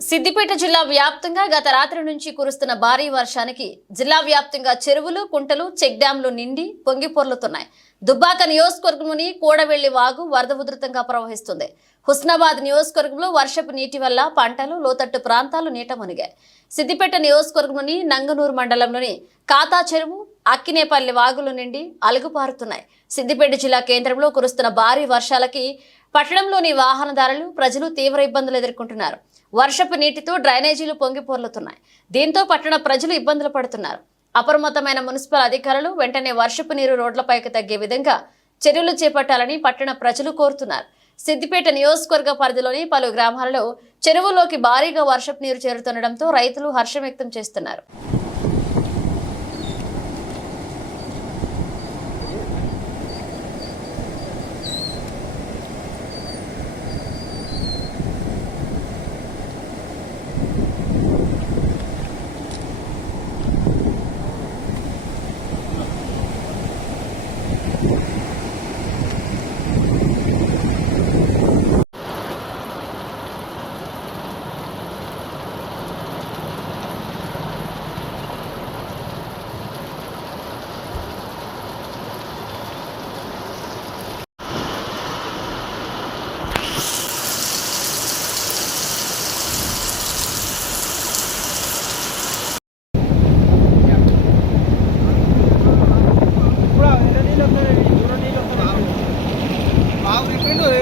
సిద్దిపేట జిల్లా వ్యాప్తంగా గత రాత్రి నుంచి కురుస్తున్న భారీ వర్షానికి జిల్లా వ్యాప్తంగా చెరువులు కుంటలు చెక్ డ్యాంలు నిండి పొంగి పొర్లుతున్నాయి. దుబ్బాక నియోజకవర్గంలోని కూడవెళ్ళి వాగు వరద ఉధృతంగా ప్రవహిస్తుంది. హుస్నాబాద్ నియోజకవర్గంలో వర్షపు నీటి వల్ల పంటలు లోతట్టు ప్రాంతాలు నీట మునిగాయి. సిద్దిపేట నియోజకవర్గంలోని నంగనూరు మండలంలోని కాతా చెరువు అక్కినేపల్లి వాగులు నిండి అలుగుపారుతున్నాయి. సిద్దిపేట జిల్లా కేంద్రంలో కురుస్తున్న భారీ వర్షాలకి పట్టణంలోని వాహనదారులు ప్రజలు తీవ్ర ఇబ్బందులు ఎదుర్కొంటున్నారు. వర్షపు నీటితో డ్రైనేజీలు పొంగిపోర్లుతున్నాయి దీంతో పట్టణ ప్రజలు ఇబ్బందులు పడుతున్నారు. అప్రమత్తమైన మున్సిపల్ అధికారులు వెంటనే వర్షపు నీరు రోడ్లపైకి తగ్గే విధంగా చర్యలు చేపట్టాలని పట్టణ ప్రజలు కోరుతున్నారు. సిద్దిపేట నియోజకవర్గ పరిధిలోని పలు గ్రామాలలో చెరువులోకి భారీగా వర్షపు నీరు చేరుతుండటంతో రైతులు హర్షం వ్యక్తం చేస్తున్నారు.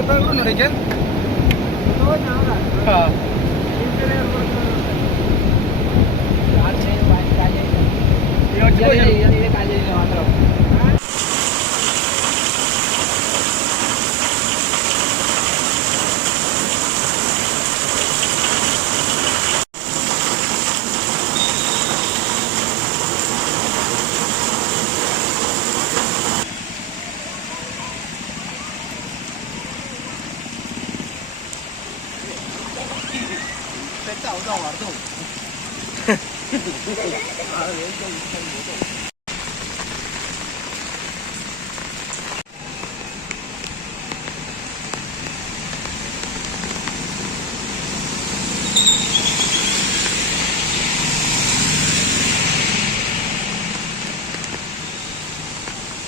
ಬರ್ತಾಯಿದ್ರು ನೋಡಿಗೆ ಹಾಂ ಇವಾಗ 在躁动啊，动。哈哈哈哈！啊，连动，连动。